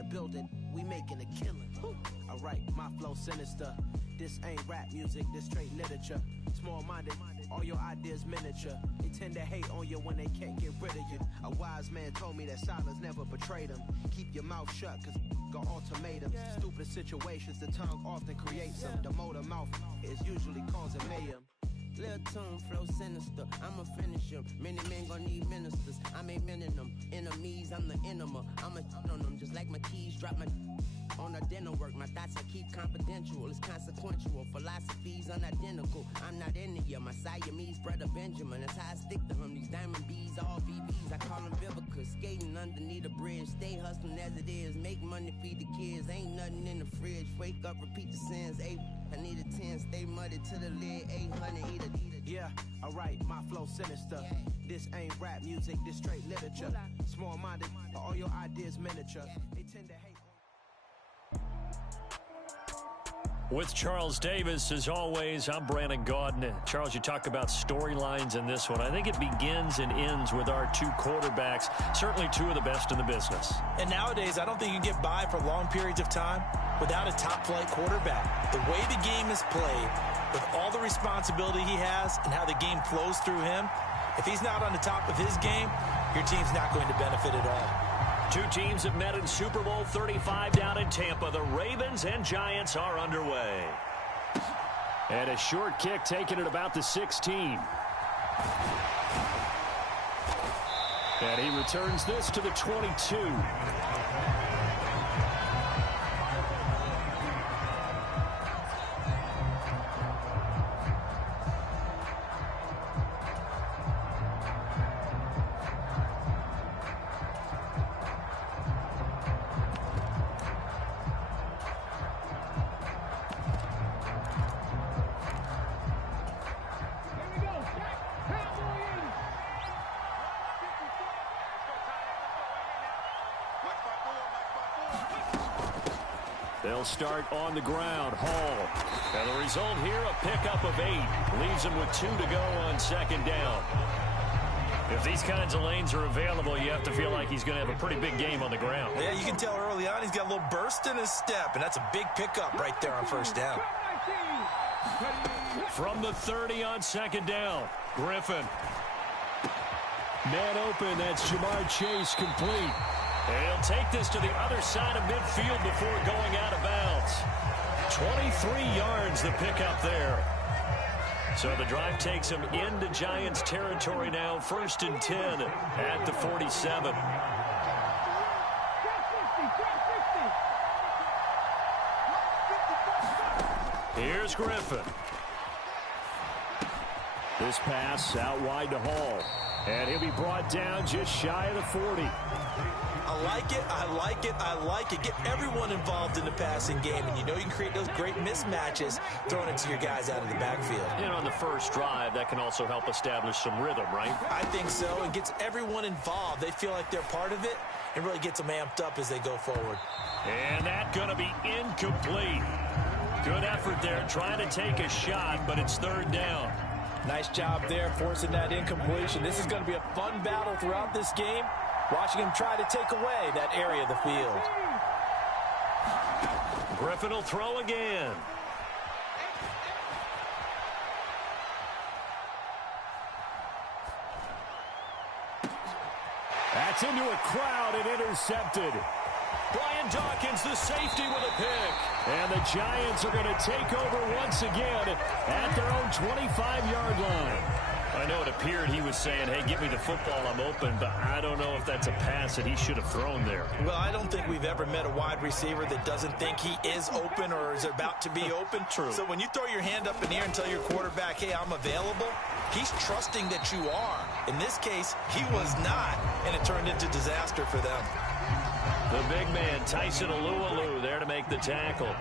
the building, we making a killing. I write my flow sinister. This ain't rap music, this straight literature. Small-minded, all your ideas miniature. They tend to hate on you when they can't get rid of you. A wise man told me that silence never betrayed him. Keep your mouth shut, cause got ultimatums. Stupid situations, the tongue often creates them. The motor mouth is usually causing mayhem. Little tune, flow sinister, I'ma finish him. Many men gon' need ministers, I'm aiming them. Enemies, I'm the enema, I'ma on them. Just like my keys, drop my on the dinner work. My thoughts I keep confidential, it's consequential. Philosophies unidentical, I'm not in the my Siamese brother Benjamin. That's how I stick to him, these diamond bees, all VVs. I call them Vivica, skating underneath the bridge. Stay hustling as it is, make money, feed the kids. Ain't nothing in the fridge, wake up, repeat the sins. I need a 10, stay muddy to the lid, 800, eat it. Yeah, alright, my flow sinister. This ain't rap music, this straight literature. Small-minded, all your ideas miniature. They tend to hate. With Charles Davis, as always, I'm Brandon Gaudin. Charles, you talk about storylines in this one. I think it begins and ends with our two quarterbacks, certainly two of the best in the business. And nowadays, I don't think you can get by for long periods of time without a top-flight quarterback. The way the game is played, with all the responsibility he has and how the game flows through him, if he's not on the top of his game, your team's not going to benefit at all. Two teams have met in Super Bowl 35 down in Tampa. The Ravens and Giants are underway. And a short kick taken at about the 16. And he returns this to the 22. They'll start on the ground. Hall. And the result here, a pickup of 8. Leaves him with 2 to go on second down. If these kinds of lanes are available, you have to feel like he's going to have a pretty big game on the ground. Yeah, you can tell early on he's got a little burst in his step, and that's a big pickup right there on first down. From the 30 on second down, Griffin. Man open, that's Jamar Chase complete. And he'll take this to the other side of midfield before going out of bounds. 23 yards the pickup there. So the drive takes him into Giants territory now. 1st and 10 at the 47. Here's Griffin. This pass out wide to Hall. And he'll be brought down just shy of the 40. I like it, I like it, I like it. Get everyone involved in the passing game, and you know you can create those great mismatches throwing it to your guys out of the backfield. And on the first drive, that can also help establish some rhythm, right? I think so. It gets everyone involved. They feel like they're part of it and really gets them amped up as they go forward. And that's going to be incomplete. Good effort there, trying to take a shot, but it's 3rd down. Nice job there, forcing that incompletion. This is going to be a fun battle throughout this game. Watching him try to take away that area of the field. Griffin will throw again. That's into a crowd and intercepted. Brian Dawkins, the safety, with a pick. And the Giants are going to take over once again at their own 25-yard line. I know it appeared he was saying, hey, give me the football, I'm open, but I don't know if that's a pass that he should have thrown there. Well, I don't think we've ever met a wide receiver that doesn't think he is open or is about to be open. True. So when you throw your hand up in the air and tell your quarterback, hey, I'm available, he's trusting that you are. In this case, he was not, and it turned into disaster for them. The big man, Tyson Alualu, there to make the tackle.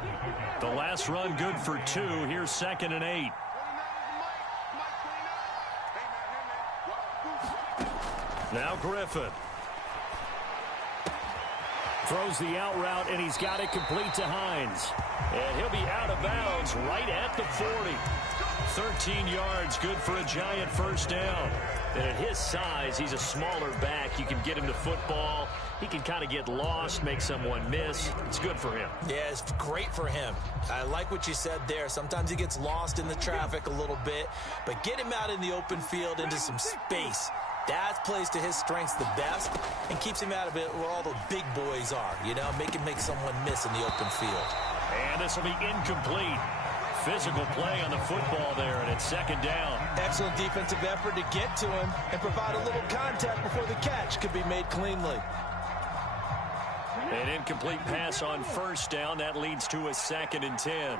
The last run good for 2. Here's 2nd and 8. Now Griffin. Throws the out route, and he's got it complete to Hines. And he'll be out of bounds right at the 40. 13 yards, good for a Giant first down. And at his size, he's a smaller back. You can get him to football. He can kind of get lost, make someone miss. It's good for him. Yeah, it's great for him. I like what you said there. Sometimes he gets lost in the traffic a little bit, but get him out in the open field into some space. That plays to his strengths the best and keeps him out of it where all the big boys are, you know, make someone miss in the open field. And this will be incomplete. Physical play on the football there, and it's second down. Excellent defensive effort to get to him and provide a little contact before the catch could be made cleanly. An incomplete pass on first down. That leads to a 2nd and 10.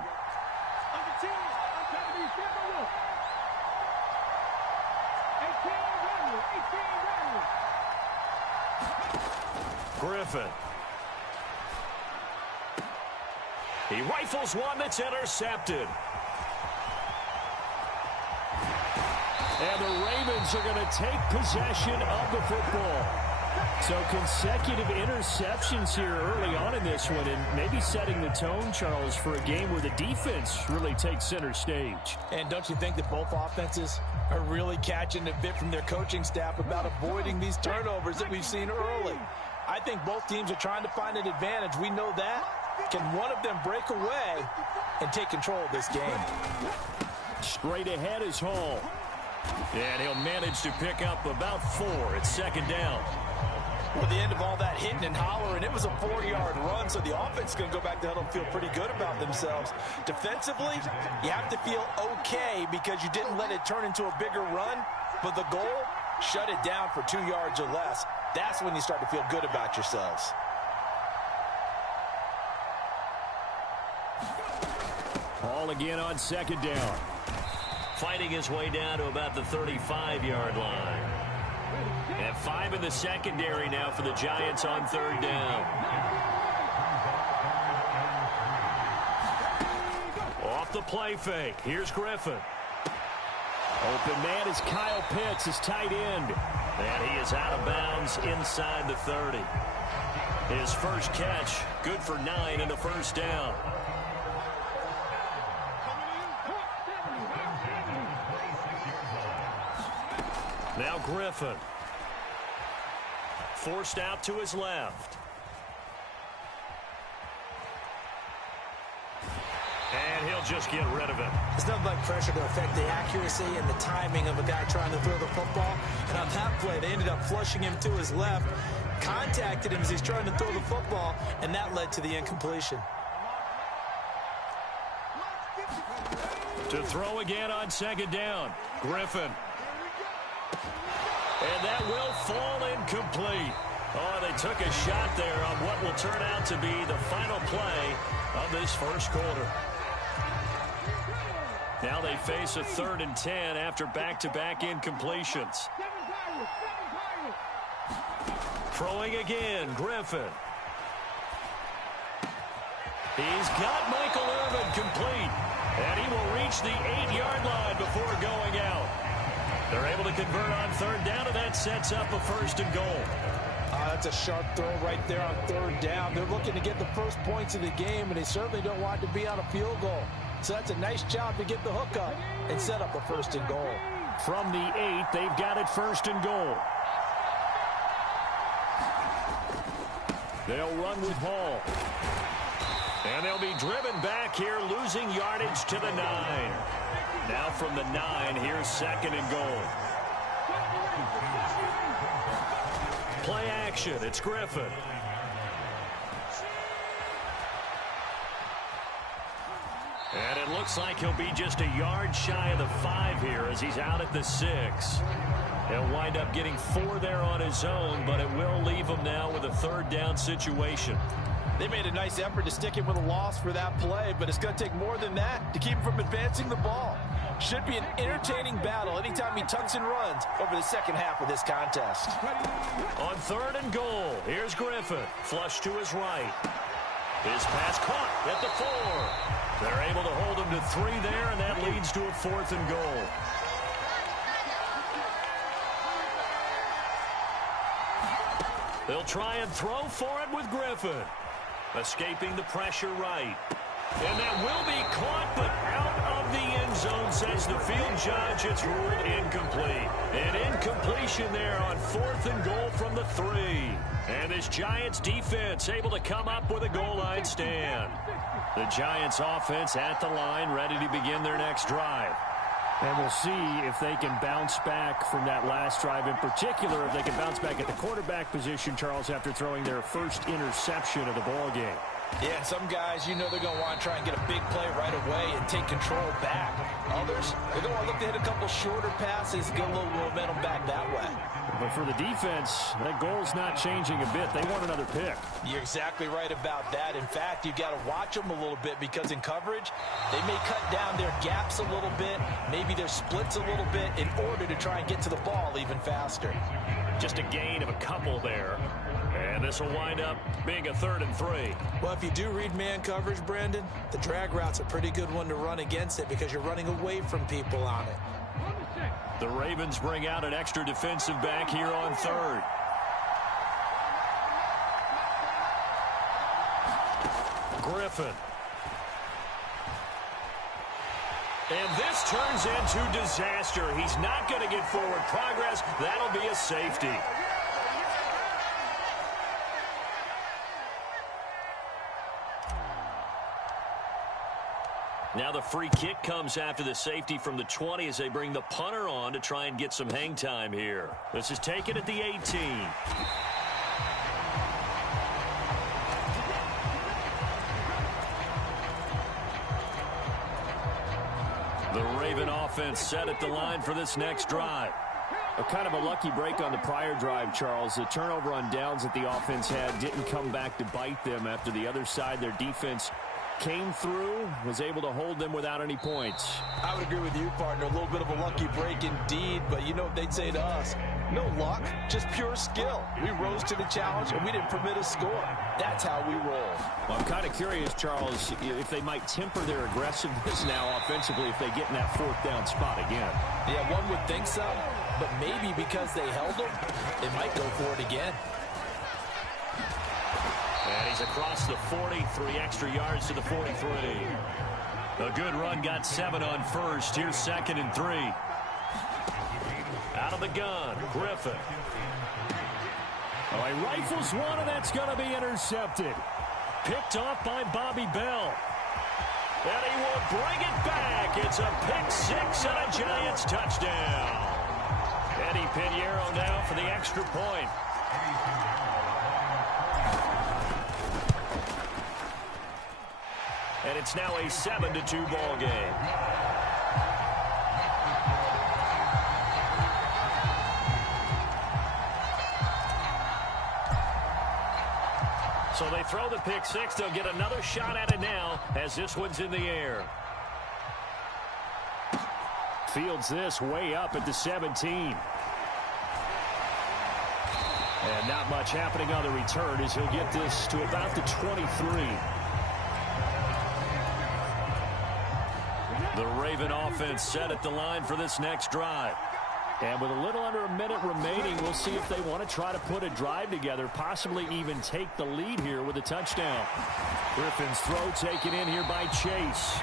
Griffin. He rifles one that's intercepted. And the Ravens are going to take possession of the football. So consecutive interceptions here early on in this one, and maybe setting the tone, Charles, for a game where the defense really takes center stage. And don't you think that both offenses are really catching a bit from their coaching staff about avoiding these turnovers that we've seen early? I think both teams are trying to find an advantage. We know that. Can one of them break away and take control of this game? Straight ahead is Hall. And he'll manage to pick up about 4. It's second down. Well, at the end of all that hitting and hollering, it was a 4-yard run, so the offense is going to go back to huddle and feel pretty good about themselves. Defensively, you have to feel okay because you didn't let it turn into a bigger run, but the goal, shut it down for 2 yards or less. That's when you start to feel good about yourselves. Hall again on second down. Fighting his way down to about the 35-yard line. And 5 in the secondary now for the Giants on third down. Off the play fake. Here's Griffin. Open man is Kyle Pitts, his tight end. And he is out of bounds inside the 30. His first catch, good for 9 and a first down. Now Griffin. Forced out to his left. And he'll just get rid of it. There's nothing like pressure to affect the accuracy and the timing of a guy trying to throw the football. And on that play, they ended up flushing him to his left, contacted him as he's trying to throw the football, and that led to the incompletion. To throw again on second down. Griffin. And that will fall incomplete. Oh, they took a shot there on what will turn out to be the final play of this first quarter. Now they face a 3rd and 10 after back-to-back incompletions. Throwing again, Griffin. He's got Michael Irvin complete. And he will reach the 8-yard line before going out. They're able to convert on third down, and that sets up a 1st and goal. That's a sharp throw right there on third down. They're looking to get the first points of the game, and they certainly don't want to be on a field goal. So that's a nice job to get the hook up and set up a 1st and goal. From the 8, they've got it 1st and goal. They'll run with Hall. And they'll be driven back here, losing yardage to the 9. Now from the 9, here's 2nd and goal. Play action, it's Griffin. And it looks like he'll be just a yard shy of the 5 here as he's out at the 6. He'll wind up getting 4 there on his own, but it will leave him now with a 3rd down situation. They made a nice effort to stick him with a loss for that play, but it's going to take more than that to keep him from advancing the ball. Should be an entertaining battle anytime he tucks and runs over the second half of this contest. On 3rd and goal, here's Griffin. Flush to his right. His pass caught at the 4. They're able to hold him to 3 there, and that leads to a 4th and goal. They'll try and throw for it with Griffin. Escaping the pressure right. And that will be caught, but out of the end zone says the field judge, it's ruled incomplete. An incompletion there on 4th and goal from the 3. And this Giants defense able to come up with a goal line stand. The Giants offense at the line, ready to begin their next drive. And we'll see if they can bounce back from that last drive. In particular, if they can bounce back at the quarterback position, Charles, after throwing their first interception of the ball game. Yeah, some guys, you know they're going to want to try and get a big play right away and take control back. Others, they're going to look to hit a couple shorter passes, get a little momentum back that way. But for the defense, that goal's not changing a bit. They want another pick. You're exactly right about that. In fact, you've got to watch them a little bit because in coverage, they may cut down their gaps a little bit, maybe their splits a little bit in order to try and get to the ball even faster. Just a gain of a couple there. And this will wind up being a 3rd and 3. Well, if you do read man coverage, Brandon, the drag route's a pretty good one to run against it because you're running away from people on it. The Ravens bring out an extra defensive back here on 3rd. Griffin. And this turns into disaster. He's not going to get forward progress. That'll be a safety. Now the free kick comes after the safety from the 20 as they bring the punter on to try and get some hang time here. This is taken at the 18. The Raven offense set at the line for this next drive. A kind of a lucky break on the prior drive, Charles. The turnover on downs that the offense had didn't come back to bite them after the other side. Their defense came through, was able to hold them without any points. I would agree with you, partner. A little bit of a lucky break indeed, but you know what they'd say to us? No luck, just pure skill. We rose to the challenge, and we didn't permit a score. That's how we roll. Well, I'm kind of curious, Charles, if they might temper their aggressiveness now offensively if they get in that 4th down spot again. Yeah, one would think so, but maybe because they held them, they might go for it again. And he's across the 40, 3 extra yards to the 43. A good run, got 7 on 1st. Here's 2nd and 3. Out of the gun, Griffin. Oh, he rifles one, and that's going to be intercepted. Picked off by Bobby Bell. And he will bring it back. It's a pick 6 and a Giants touchdown. Eddie Pinheiro now for the extra point. And it's now a 7-2 ball game. So they throw the pick 6. They'll get another shot at it now as this one's in the air. Fields this way up at the 17. And not much happening on the return as he'll get this to about the 23. The Raven offense set at the line for this next drive. And with a little under a minute remaining, we'll see if they want to try to put a drive together, possibly even take the lead here with a touchdown. Griffin's throw taken in here by Chase.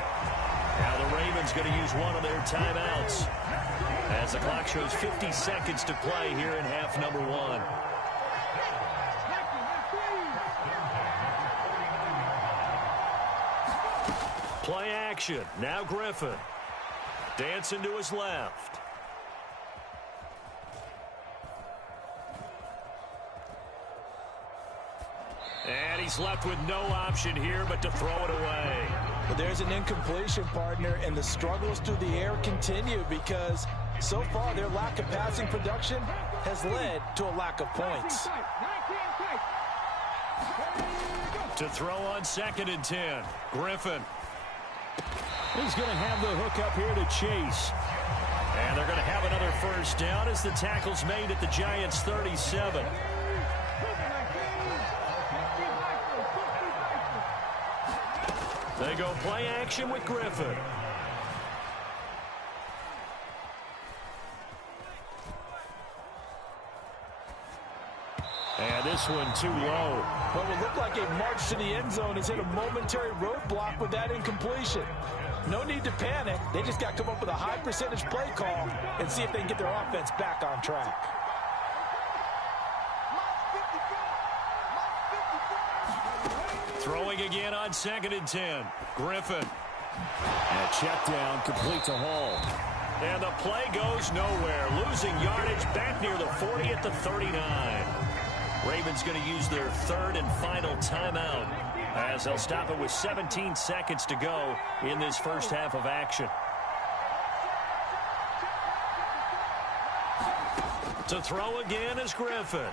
Now the Ravens going to use one of their timeouts as the clock shows 50 seconds to play here in half number 1. Play action. Now Griffin. Dancing to his left. And he's left with no option here but to throw it away. But there's an incompletion, partner, and the struggles through the air continue because so far their lack of passing production has led to a lack of points. To throw on 2nd and 10. Griffin. He's going to have the hook up here to Chase. And they're going to have another first down as the tackle's made at the Giants' 37. They go play action with Griffin. And this one too low. What would look like a march to the end zone has hit a momentary roadblock with that incompletion. No need to panic. They just got to come up with a high percentage play call and see if they can get their offense back on track. Throwing again on 2nd and 10. Griffin. And a check down, complete to Hall. And the play goes nowhere. Losing yardage back near the 40 at the 39. Ravens going to use their 3rd and final timeout as they'll stop it with 17 seconds to go in this first half of action. To throw again is Griffin.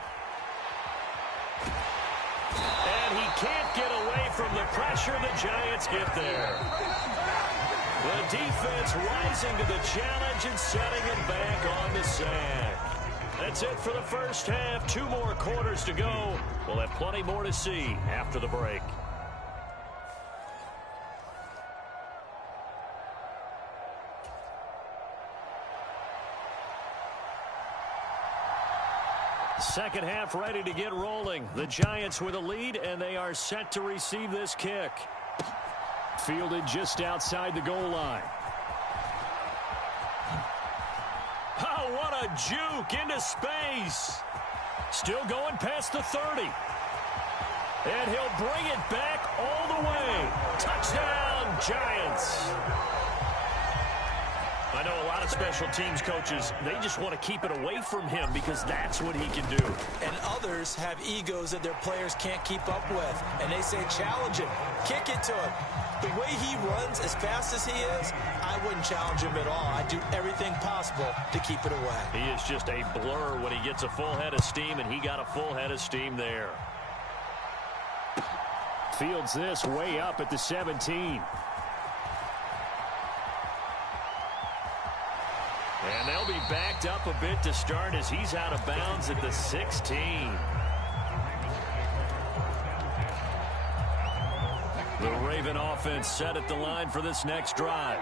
And he can't get away from the pressure. The Giants get there. The defense rising to the challenge and setting it back on the sack. That's it for the first half. 2 more quarters to go. We'll have plenty more to see after the break. Second half ready to get rolling. The Giants with a lead, and they are set to receive this kick. Fielded just outside the goal line. Oh, what a juke into space. Still going past the 30. And he'll bring it back all the way. Touchdown, Giants. I know a lot of special teams coaches, they just want to keep it away from him because that's what he can do. And others have egos that their players can't keep up with. And they say, challenge him, kick it to him. The way he runs as fast as he is, I wouldn't challenge him at all. I'd do everything possible to keep it away. He is just a blur when he gets a full head of steam, and he got a full head of steam there. Fields this way up at the 17. And they'll be backed up a bit to start as he's out of bounds at the 16. The Raven offense set at the line for this next drive.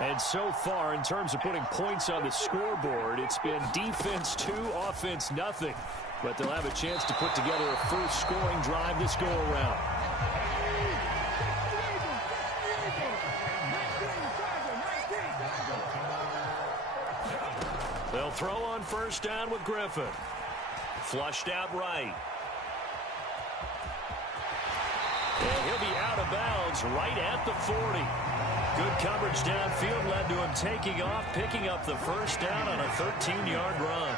And so far, in terms of putting points on the scoreboard, it's been defense 2, offense nothing. But they'll have a chance to put together a first scoring drive this go-around. They'll throw on first down with Griffin. Flushed out right. And he'll be out of bounds right at the 40. Good coverage downfield led to him taking off, picking up the first down on a 13-yard run.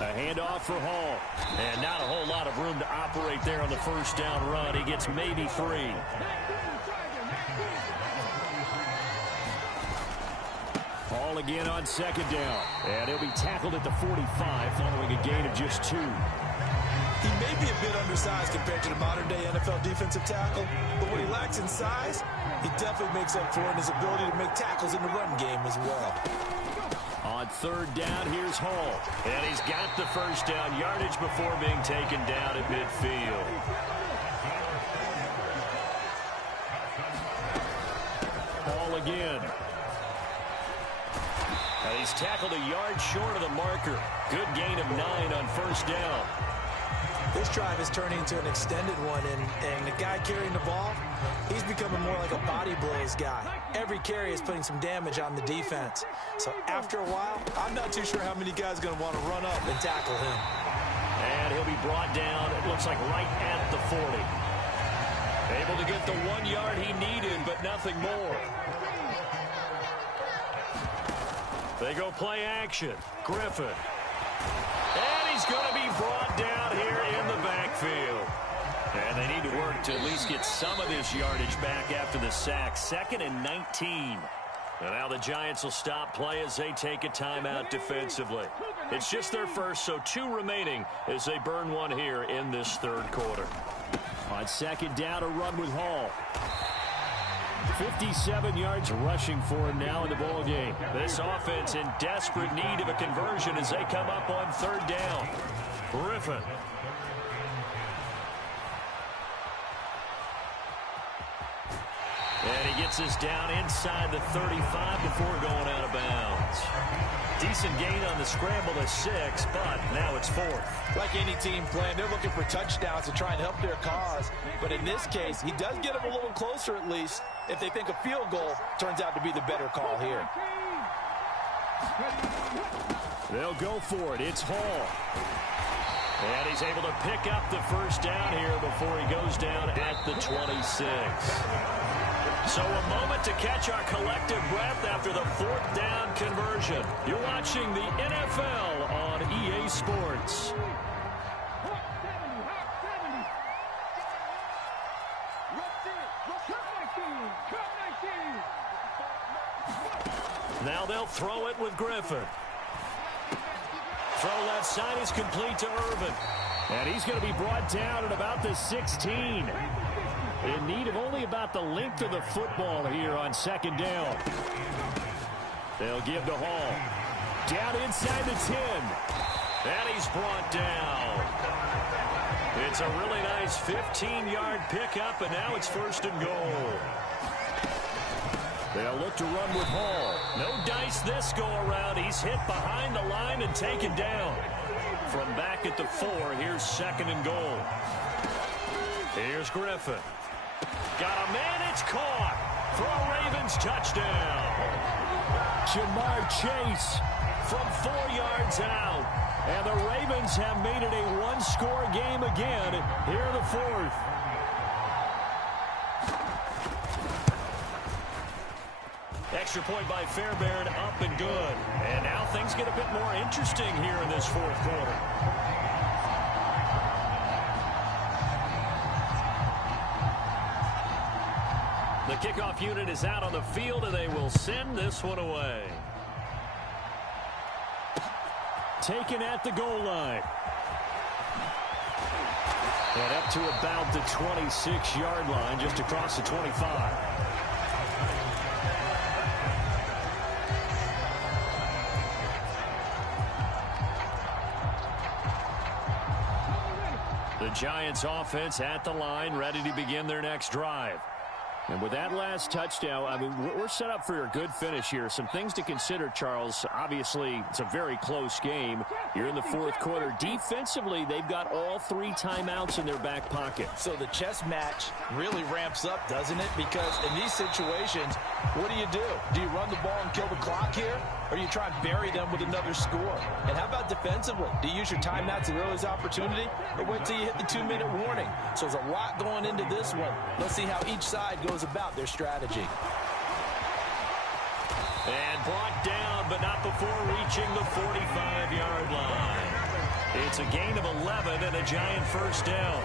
A handoff for Hall. And not a whole lot of room to operate there on the first down run. He gets maybe 3. Hall again on second down. And he'll be tackled at the 45 following a gain of just 2. He may be a bit undersized compared to the modern-day NFL defensive tackle, but what he lacks in size, he definitely makes up for in his ability to make tackles in the run game as well. On third down, here's Hall. And he's got the first down yardage before being taken down at midfield. Hall again. And he's tackled a yard short of the marker. Good gain of 9 on first down. This drive is turning into an extended one, and the guy carrying the ball, he's becoming more like a body blows guy. Every carry is putting some damage on the defense. So after a while, I'm not too sure how many guys are going to want to run up and tackle him. And he'll be brought down, it looks like right at the 40. Able to get the 1 yard he needed, but nothing more. They go play action. Griffin. And he's going to be brought down here in the backfield. And they need to work to at least get some of this yardage back after the sack. 2nd and 19. And now the Giants will stop play as they take a timeout defensively. It's just their first, so 2 remaining as they burn 1 here in this third quarter. On second down, a run with Hall. 57 yards rushing for him now in the ball game. This offense in desperate need of a conversion as they come up on third down. Griffin. And he gets this down inside the 35 before going out of bounds. Decent gain on the scramble to 6, but now it's 4th. Like any team playing, they're looking for touchdowns to try and help their cause. But in this case, he does get them a little closer at least if they think a field goal turns out to be the better call here. They'll go for it. It's Hall. And he's able to pick up the first down here before he goes down at the 26. So a moment to catch our collective breath after the 4th down conversion. You're watching the NFL on EA Sports. Now they'll throw it with Griffin. Throw left side is complete to Irvin. And he's going to be brought down at about the 16. In need of only about the length of the football here on 2nd down. They'll give to Hall. Down inside the 10. And he's brought down. It's a really nice 15-yard pickup, and now it's 1st and goal. They'll look to run with Hall. No dice this go-around. He's hit behind the line and taken down. From back at the 4, here's 2nd and goal. Here's Griffin. Got a man, it's caught. For a Ravens touchdown. Jamar Chase from 4 yards out. And the Ravens have made it a one-score game again here in the 4th. Extra point by Fairbairn, up and good. And now things get a bit more interesting here in this 4th quarter. The kickoff unit is out on the field, and they will send this one away. Taken at the goal line. And up to about the 26-yard line, just across the 25. The Giants offense at the line, ready to begin their next drive. And with that last touchdown, I mean, we're set up for a good finish here. Some things to consider, Charles. Obviously, it's a very close game. You're in the 4th quarter. Defensively, they've got all 3 timeouts in their back pocket. So the chess match really ramps up, doesn't it? Because in these situations, what do? Do you run the ball and kill the clock here? Or do you try and bury them with another score? And how about defensively? Do you use your timeouts at earliest opportunity? Or wait till you hit the 2-minute warning? So there's a lot going into this one. Let's see how each side goes about their strategy. And brought down, but not before reaching the 45-yard line. It's a gain of 11 and a Giant 1st down.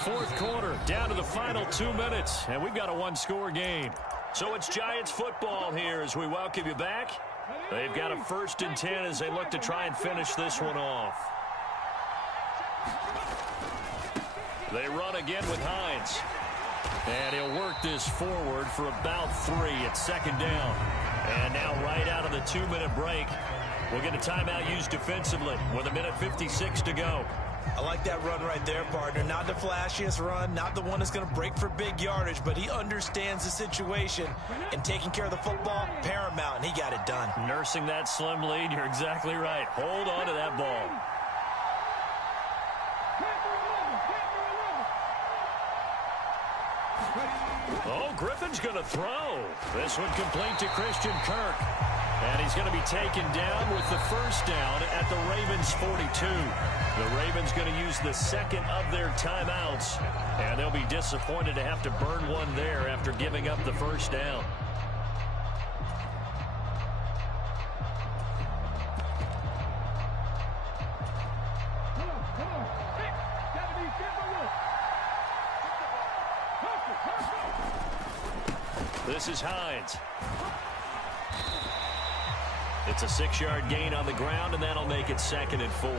4th quarter, down to the final 2 minutes, and we've got a one-score game. So it's Giants football here as we welcome you back. They've got a 1st and 10 as they look to try and finish this one off. They run again with Hines. And he'll work this forward for about 3 at 2nd down. And now right out of the 2-minute break, we'll get a timeout used defensively with 1:56 to go. I like that run right there, partner. Not the flashiest run, not the one that's going to break for big yardage, but he understands the situation, and taking care of the football, paramount, and he got it done. Nursing that slim lead, you're exactly right. Hold on to that ball. Oh, Griffin's going to throw. This one complete to Christian Kirk. And he's going to be taken down with the 1st down at the Ravens 42. The Ravens going to use the 2nd of their timeouts. And they'll be disappointed to have to burn one there after giving up the 1st down. This is Hines. It's a 6-yard gain on the ground, and that'll make it 2nd and 4.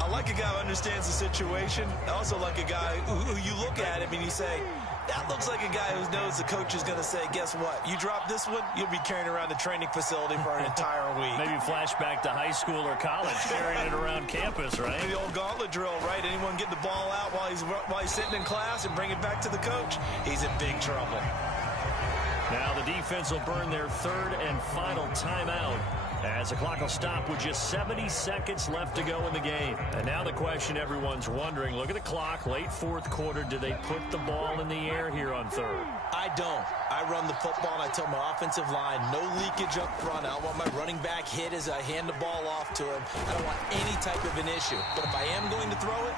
I like a guy who understands the situation. I also like a guy who you look at him and you say, That looks like a guy who knows the coach is going to say, guess what? You drop this one, you'll be carrying around the training facility for an entire week. Maybe flashback to high school or college, carrying it around campus, right? The old gauntlet drill, right? Anyone get the ball out while he's sitting in class and bring it back to the coach? He's in big trouble. Now the defense will burn their third and final timeout as the clock will stop with just 70 seconds left to go in the game. And now the question everyone's wondering, look at the clock, late fourth quarter, do they put the ball in the air here on third? I don't. I run the football, and I tell my offensive line, no leakage up front. I don't want my running back hit as I hand the ball off to him. I don't want any type of an issue. But if I am going to throw it,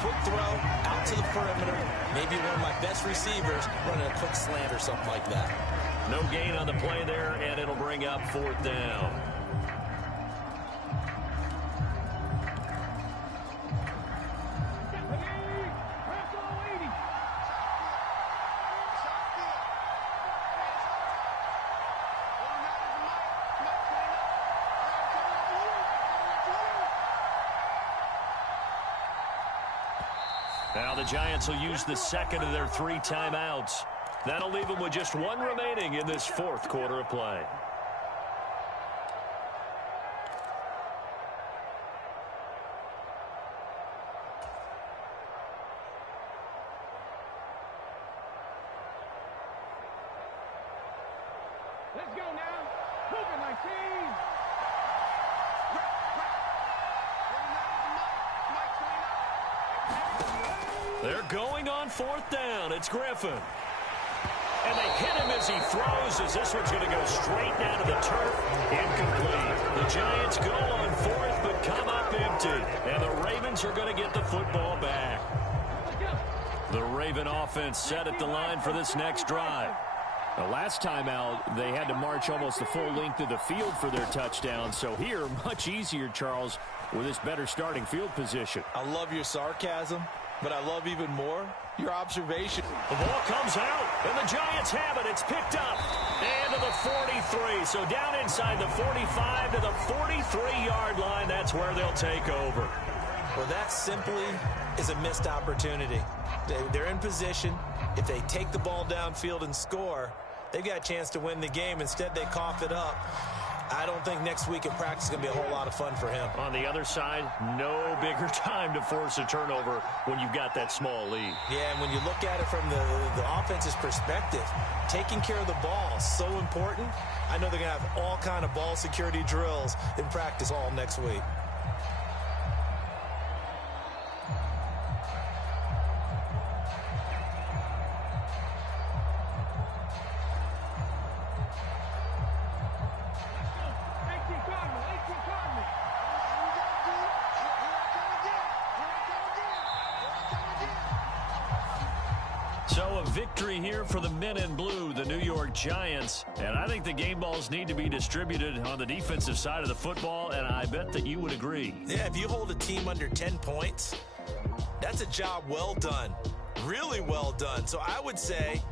quick throw, out to the perimeter, maybe one of my best receivers running a quick slant or something like that. No gain on the play there, and it'll bring up fourth down. Now the Giants will use the second of their 3 timeouts. That'll leave them with just 1 remaining in this fourth quarter of play. Let's go now. Moving like team. They're going on fourth down. It's Griffin. And they hit him as he throws, as this one's going to go straight down to the turf. Incomplete. The Giants go on fourth, but come up empty. And the Ravens are going to get the football back. The Raven offense set at the line for this next drive. The last time out, they had to march almost the full length of the field for their touchdown. So here, much easier, Charles, with this better starting field position. I love your sarcasm, but I love even more your observation. The ball comes out, and the Giants have it. It's picked up. And to the 43. So down inside the 45 to the 43-yard line. That's where they'll take over. Well, that simply is a missed opportunity. They're in position. If they take the ball downfield and score, they've got a chance to win the game. Instead, they cough it up. I don't think next week in practice is going to be a whole lot of fun for him. On the other side, no bigger time to force a turnover when you've got that small lead. Yeah, and when you look at it from the offense's perspective, taking care of the ball is so important. I know they're going to have all kind of ball security drills in practice all next week. So a victory here for the men in blue, the New York Giants. And I think the game balls need to be distributed on the defensive side of the football, and I bet that you would agree. Yeah, if you hold a team under 10 points, that's a job well done. Really well done. So I would say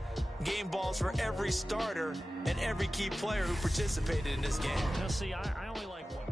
game balls for every starter and every key player who participated in this game. Now, see, I only like one.